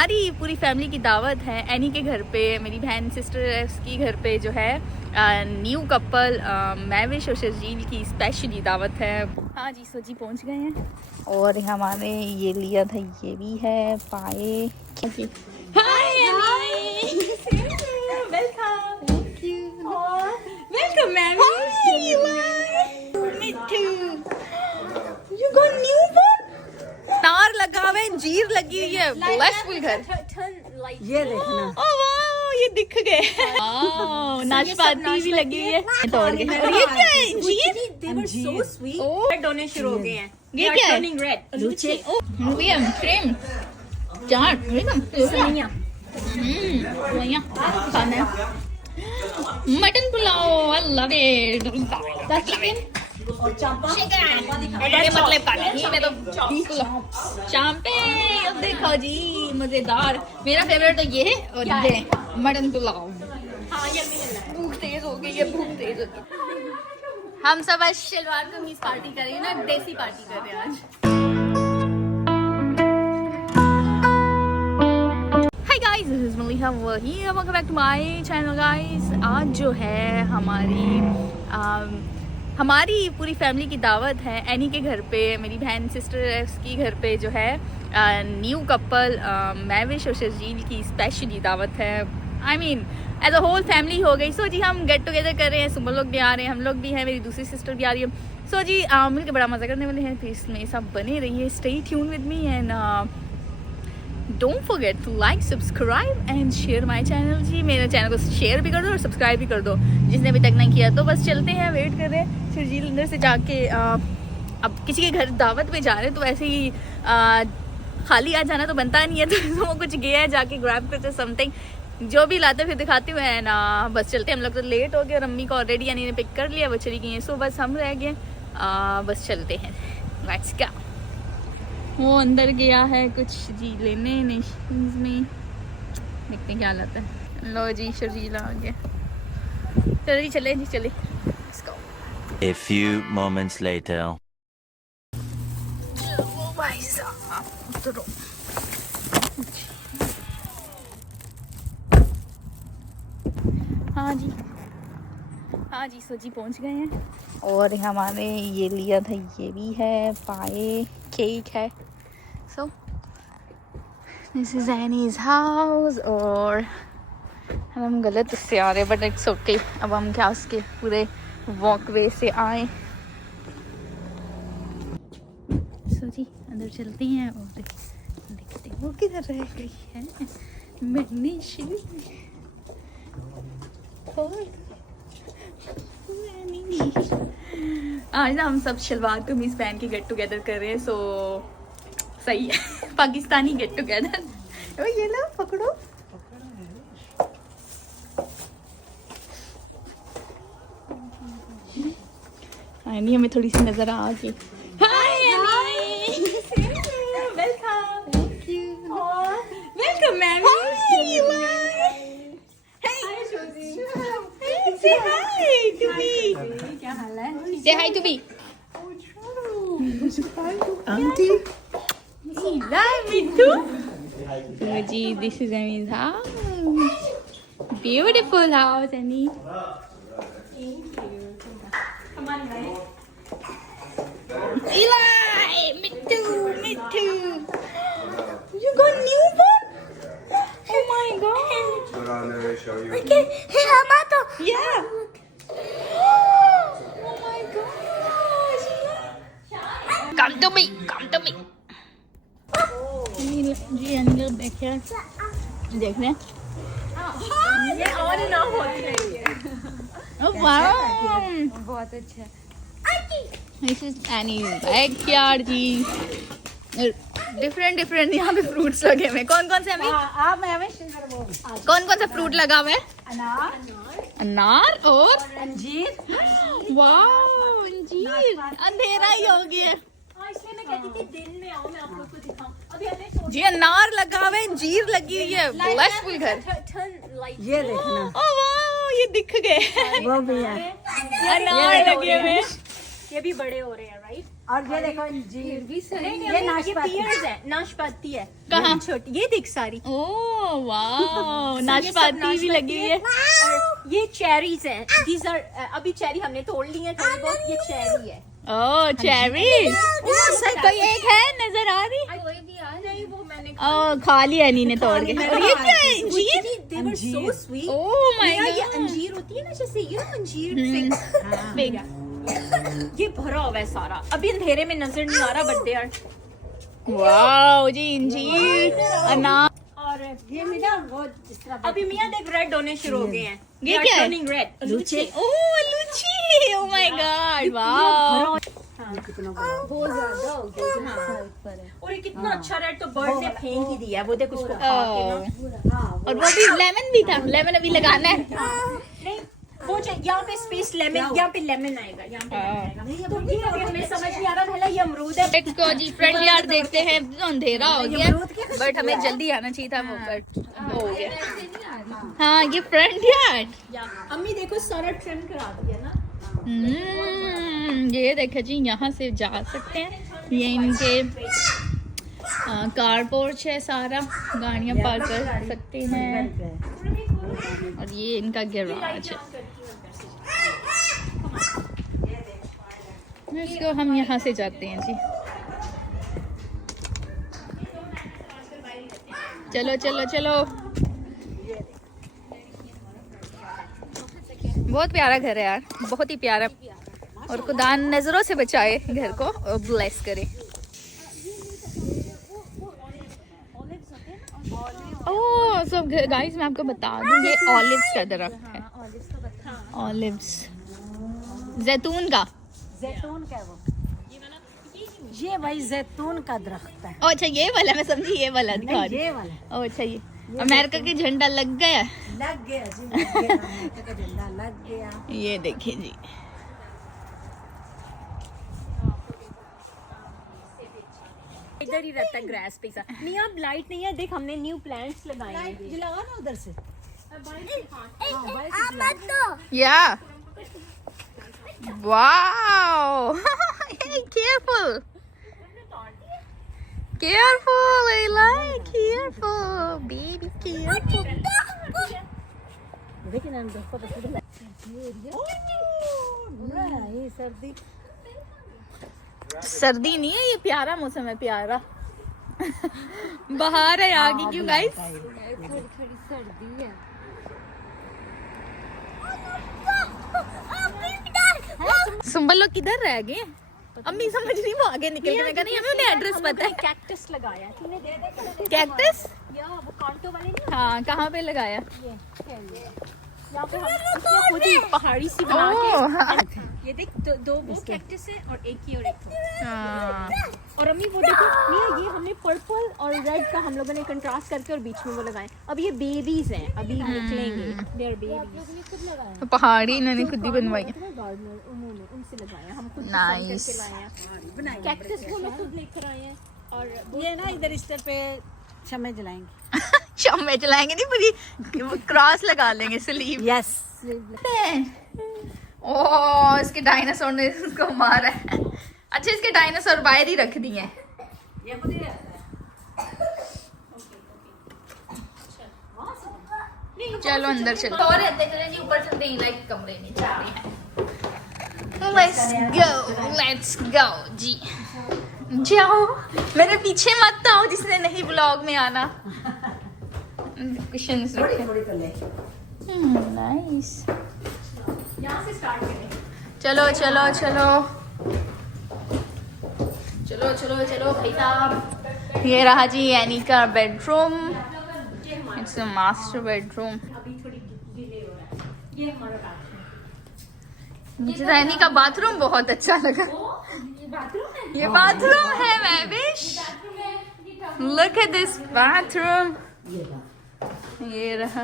हमारी पूरी फैमिली की दावत है एनी के घर पे, मेरी बहन सिस्टर की घर पे जो है न्यू कपल मैविश और शर्जील की स्पेशली दावत है। हाँ जी, सो जी पहुँच गए हैं और हमारे ये लिया था, ये भी है पाए। Hi welcome, thank you, welcome Mittu, you got new one, तार लगा हुआ है, जीर लगी हुई है, ब्लेसफुल घर। ये देखना, ओह वाह, ये दिख गए। नाशपाती भी लगी हुई है, तोड़ के। और ये क्या है, जीर? they were so sweet। ओह, डोने शुरू हो गए हैं। ये क्या है? Turning red। लूचे। क्रीम क्रीम चाट बढ़िया खाना है। Mutton pulao, I love it. और चांपा। ये मतलब पानी में तो चांपे, अब देखो जी मजेदार। मेरा फेवरेट तो ये है, और ये मटन पुलाव। भूख तेज हो गई है, भूख तेज हो गई। हम सब आज शलवार कमीज पार्टी कर रहे हैं ना, देसी पार्टी कर रहे हैं आज। Hi guys, this is Maliha Waheer, welcome back to my channel guys. आज जो है हमारी पूरी फैमिली की दावत है एनी के घर पे, मेरी बहन सिस्टर की घर पे जो है न्यू कपल मैविश और शर्जील की स्पेशली दावत है। I mean as a whole family हो गई। सो जी हम गेट टुगेदर कर रहे हैं, सुबह लोग भी आ रहे हैं, हम लोग भी हैं, मेरी दूसरी सिस्टर भी आ रही है। सो जी मिलकर बड़ा मज़ा करने वाले हैं, तो इसमें सब बने रहिए, stay tune with me and don't forget to like, subscribe and share my channel. जी मेरे चैनल को शेयर भी कर दो और सब्सक्राइब भी कर दो जिसने अभी तक नहीं किया। तो बस चलते हैं, वेट कर रहे हैं। शर्जील अंदर से जाके अब किसी के घर दावत पे जा रहे हैं, तो ऐसे ही खाली आ जाना तो बनता नहीं है, तो वो कुछ गया है, जाके ग्रैब करते समथिंग, जो भी लाते फिर दिखाती हुए है ना। बस चलते हैं, हम लोग तो लेट हो गए और अम्मी को ऑलरेडी यानी ने पिक कर लिया, वो चली गई हैं। सो बस हम रह गए, बस चलते हैं, लेट्स गो। वो अंदर गया है कुछ जी लेने नेशंस में, देखते हैं क्या लाता है। लो जी शर्जील आ गया, चलो जी चले जी चले, let's go. A few moments later. ओ भाई साहब उतरो। हाँ जी, हाँ जी, सो जी पहुँच गए हैं और हमारे ये लिया था, ये भी है पाए, केक है। So this is Annie's house. और हम गलत उससे आ रहे हैं, बट इट्स ओके। अब हम क्या उसके पूरे वॉकवे से आए। सो जी अंदर चलते हैं और देखते हैं वो किधर रह गई है। मैंने आज ना हम सब शलवार कमीज पहन के गेट टुगेदर कर रहे हैं। सो सही है, पाकिस्तानी गेट टुगेदर। ये लो पकड़ो। नहीं हमें थोड़ी सी नजर आ गई। Hi welcome, thank you, welcome ma'am. Say hi to me. क्या हाल है? Say hi to me. Auntie। Love me too. Oh, gee, this is Annie's house. Beautiful house, Annie. Come on, guys। Eli, me too. You got new one? Oh my God. Put on there and show you. Okay. Hey, Hamato. Yeah. Oh my gosh. Come to me. जी अंदर देखिए, देख रहे हैं। ये on end of होती रहती है। Oh wow. बहुत अच्छा। This is Annie's backyard जी। डिफरेंट यहाँ पे फ्रूट्स लगे हुए हैं। कौन कौन से हमें आप मैं हमें शेयर वो कौन कौन सा फ्रूट लगा हुआ है? अनार और अंजीर। वाह अंजीर। अंधेरा ही हो गया। इसलिए मैं कहती थी दिन में आओ, मैं आप लोग को दिखाऊं। अभी हमने जी अनार लगा हुआ है, अंजीर लगी हुई है, ब्लेसफुल घर। ये देखना, ओह वाह, ये दिख गए। वो भी है। अनार लगे हुए हैं। ये भी बड़े हो रहे हैं, राइट? और ये देखो अंजीर भी सही, नहीं, ये नहीं, नाशपाती पियर्स है, नाशपाती है। कहाँ? छोटी, ये देख सारी। ओह वाह, नाशपाती भी लगी हुई है। और ये चेरीज हैं। These are अभी चेरी हमने तोड़ ली है थोड़ी बहुत। ये चेरी है। ओह चेरी, कोई एक है नजर आ रही? कोई भी आ नहीं, वो मैंने ओह खा लिया अनी ने तोड़ के। और ये क्या है, अंजीर? They were so sweet। Oh my मेरा ये गॉड, अंजीर होती है ना, जैसे ये अंजीर बिग। ये भरा हुआ है सारा। अभी अंधेरे में नजर नहीं आ रहा, बट दे आर। वाओ जी, अंजीर, अनार। और ये मिला वो जिस तरह अभी मियां देख रेड होने शुरू हो गए हैं। ये क्या है? Red luchi. Oh luchi, oh my God, wow. कितना बड़ा, बहुत ज्यादा हो गया। और ये कितना अच्छा रेड, तो बर्ड ने फेंक ही दिया है। वो देख उसको खा के ना। हाँ और वो भी लेमन भी था, लेमन अभी लगाना है। नहीं, वो यहाँ पे स्पेस लेमन, यहाँ पे लेमन आएगा, यहाँ पे lemon आएगा। तो ये अभी हमें समझ नहीं आ रहा था, ये अमरूद है। लेट्स गो जी, फ्रंट यार्ड देखते हैं। तो अंधेरा हो गया, बट हमें जल्दी आना चाहिए था, वो बट हो गया। हाँ ये फ्रंट यार्ड। अम्मी देखो सारा ट्रिम करा दिया ना। ये देखो जी, यहाँ से जा सकते हैं। ये इनके कार पोर्च है, सारा गाड़ियाँ पार्क कर सकते हैं। और ये इनका गैराज है। इसको हम यहाँ से जाते हैं जी। चलो चलो चलो। बहुत प्यारा घर है यार, बहुत ही प्यारा। और खुदा नजरों से बचाए घर को और ब्लेस करे। ओह सब गाइस, मैं आपको बता दूं, ये ऑलिव्स का दरख्त है। ऑलिव्स, जैतून का। जैतून का वो, ये भाई जैतून का दरख्त है। ओ अच्छा, ये वाला मैं समझी, ये वाला दिखा रही। ये वाला ओ अच्छा, ये अमेरिका की झंडा लग गया। लग गया जी, लग गया, अमेरिका का झंडा लग गया। ये देखिए जी, इधर ही रहता है ग्रास पे सा। नहीं अब लाइट नहीं है, देख हमने न्यू प्लांट्स लगाए हैं। ये लगा ना उधर से। या wow. Careful careful, I like careful baby, careful. देखिए ना, देखो ये सर्दी, सर्दी नहीं है, ये प्यारा मौसम है, प्यारा। बाहर है आगे क्यों गाइस? थोड़ी थोड़ी सर्दी है। सुंबल लोग किधर रह गए? अम्मी समझ नहीं, वो आगे निकल गए। मैं कहा नहीं, हमें उन्हें एड्रेस पता है। कैक्टस लगाया है। तूने दे दे कैक्टस? या वो कांटो वाले नहीं, हाँ, कहाँ पे लगाया? यहाँ पे हम इसने खुद ही पहाड़ी सी बना ओह, हाँ। के। ये देख, दो वो कैक्टस है और एक ही और एक वो। हाँ। और अम्मी वो देखो, नहीं ये हमने पर्पल और रेड का हम लोगों ने कंट्रास्ट करके और बीच में वो लगाए। अब ये बेबीज हैं, अभी निकलेंगे। They are babies. पहाड़ी इन्होंने खुद ही बनवाई है। गार्डनर उन्होंने उनसे लगाया, हम खुद Nice. करके लाए हैं। कैक्टस वो लोग खुद लेकर आए हैं। और ये ना इधर इस तरफ पे शमे जलाएंगे। शाम में चलाएंगे नहीं, पूरी क्रॉस लगा लेंगे स्लीव। यस, ओह, इसके डायनासोर ने उसको मारा है। अच्छा, इसके डायनासोर बाहर ही रख दिए हैं। चलो अंदर चलो। और रहते चले जी, ऊपर चलते हैं, लाइक कमरे में जा रहे हैं। लेट्स गो जी, जाओ। मेरे पीछे मत आओ, जिसने नहीं ब्लॉग में आना। कुशन्स रखे। नाइस। यहाँ से स्टार्ट करें। चलो चलो चलो चलो चलो चलो भाई साहब। ये रहा जी एनी का bedroom. It's a master bedroom. अभी थोड़ी डिले हो रहा है। ये हमारा बाथरूम। मुझे एनी का बाथरूम बहुत अच्छा लगा। ये बाथरूम है। ये बाथरूम है Mahvish. Look at this bathroom. ये रहा,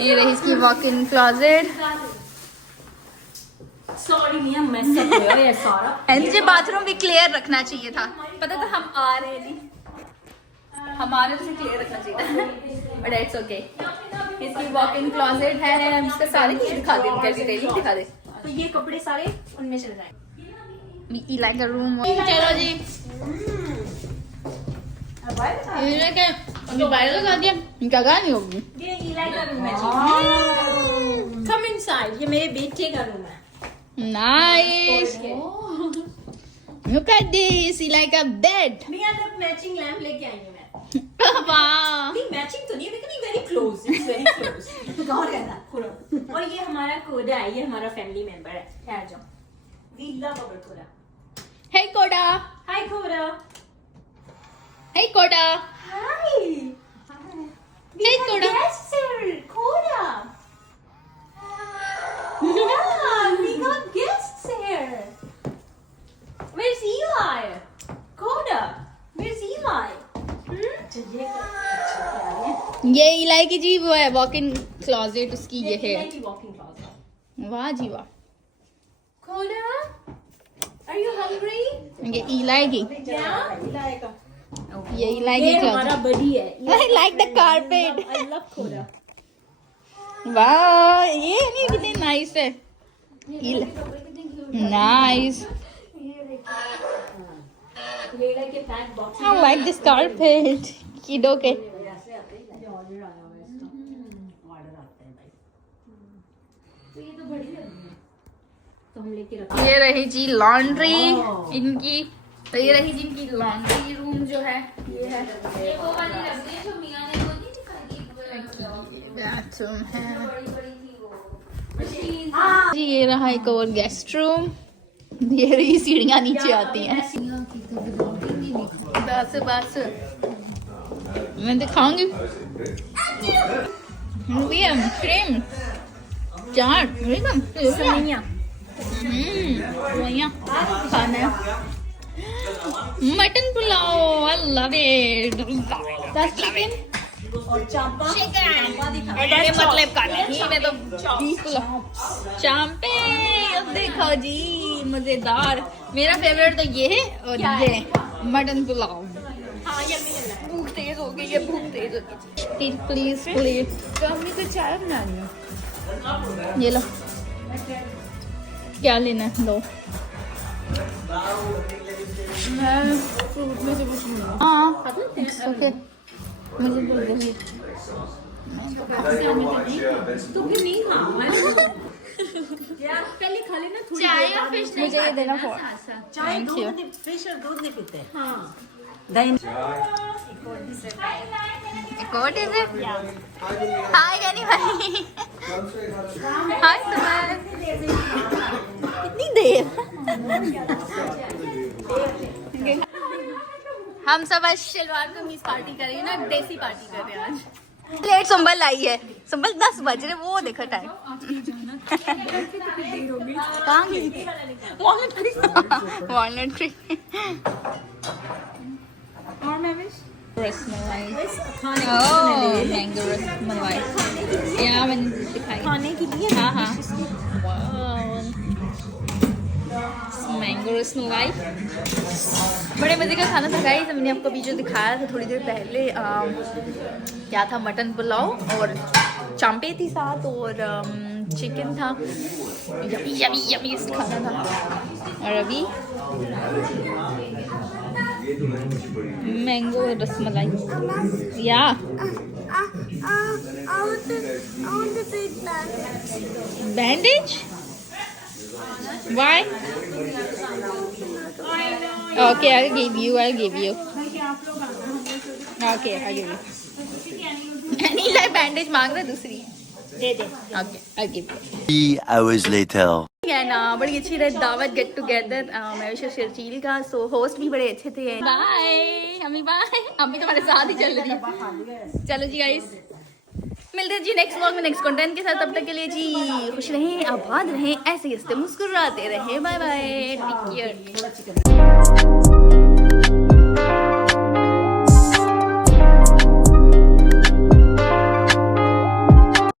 ये रही इसकी वॉक इन क्लोजेट। सॉरी नहीं, हम मैस अप हुआ ये सारा। मुझे बाथरूम भी क्लियर रखना चाहिए था, पता था हम आ रहे हैं जी, हमारे से क्लियर रखना चाहिए था, बट इट्स ओके। इसकी वॉक इन क्लोजेट है, इसका सारे कुछ दिखा दे, इनका डिटेलिंग दिखा दे। तो ये कपड़े सारे उनमें चले जाए। इला का रूम। चलो जी, इला का मोबाइल लगा दिया, जगह नहीं होगी। ये इलाई का रूम है जी। कम इनसाइड, ये मेरे बेटे का रूम है। Nice, look at this, like a bed. मैं आज मैचिंग लैंप लेके आई हूँ मैं। वाह, नहीं मैचिंग तो नहीं है, लेकिन very close, it's very close. गौर करना पूरा। और ये हमारा कोडा है, ये हमारा फैमिली मेंबर है। ठहर जाओ। वी लव आवर कोडा। hey कोडा, हाय कोडा। hey कोडा, हाय। hey कोडा। Yes sir, कोडा। Yeah, we got guests here. Where's Eli? Koda, where's Eli? ये इलाई की जी वो है वॉक इन क्लोजेट, उसकी ये है। Walking closet. वाह जी वाह, Koda, are you hungry? ये इलाई की, Yeah. ये इलाई की ये हमारा क्लोजेट। बड़ी है। I like the carpet. I love Koda. वाह, ये नहीं कितनी नाइस है। नाइस, लेला के pack box. I like this carpet. किडो के तो हम लेके रखा। ये रही जी लॉन्ड्री इनकी, तो ये रही जी इनकी लॉन्ड्री रूम जो है, ये है। ये वो वाली रख दी जो मियां ने वो नहीं दिखाई बाथरूम है हाँ। जी। ये रहा एक और गेस्ट रूम। ये रही सीढ़ियाँ नीचे आती हैं। बस बस मैं दिखाऊंगी। क्रीम चाट वही खाना है। Mutton pulao, I love it. और चांपा। ये मतलब का नहीं, मैं तो बीफ पुलाव चांपे। अब देखो जी, मजेदार। मेरा फेवरेट तो ये है, और ये मटन पुलाव। हाँ ये भूख तेज हो गई है, भूख तेज हो गई। प्लीज प्लीज, तो हमने तो चाय बना ली। ये लो, क्या लेना है लो। मैं फ्रूट में से कुछ लूँगा। हाँ ओके, मुझे भूल गई। तो फिर नहीं खाऊंगा यार, पहले खा लेना थोड़ी चाय देर या बाद। फिश मुझे ये देना फॉर। चाय Thank you. दूध नहीं, फिश और दूध नहीं पीते। हाँ। दही What is it? Hi, Gani भाई। Hi, Suman। इतनी देर? हम सब आज शलवार कमीज पार्टी कर रही है ना, देसी पार्टी कर रहे हैं आज। लेट संभल आई है, संभल 10 बज रहे, वो देखो टाइम। कहाँ गई? Walnut tree. और मैं विश रसमलाई, खाने ओह मैंगो रसमलाई, या मैंने दिखाई। खाने के लिए हाँ हाँ, मैंगो रसमलाई बड़े मज़े का खाना था गाइस। मैंने आपको अभी जो दिखाया था थोड़ी देर पहले, क्या था, मटन पुलाव और चांपे थी साथ, और चिकन था। यमी यमी यमी खाना था। और अभी मैंगो रसमलाई। या bandage? Why? Okay, I'll give you. Okay, I'll give you. नहीं लाइक बैंडेज मांग रहा, दूसरी दे दे। Okay, I'll give you. 3 hours later. है ना, बड़ी अच्छी रही दावत, गेट टुगेदर मैं शर्चील का। सो होस्ट भी बड़े अच्छे थे। बाय अम्मी, बाय। अम्मी तुम्हारे साथ ही चल रही है। चलो जी गाइस, मिलते हैं जी नेक्स्ट व्लॉग में नेक्स्ट कंटेंट के साथ। तब तक के लिए जी खुश रहें, आबाद रहें, ऐसे ही हंसते मुस्कुराते रहें। Bye bye, take care.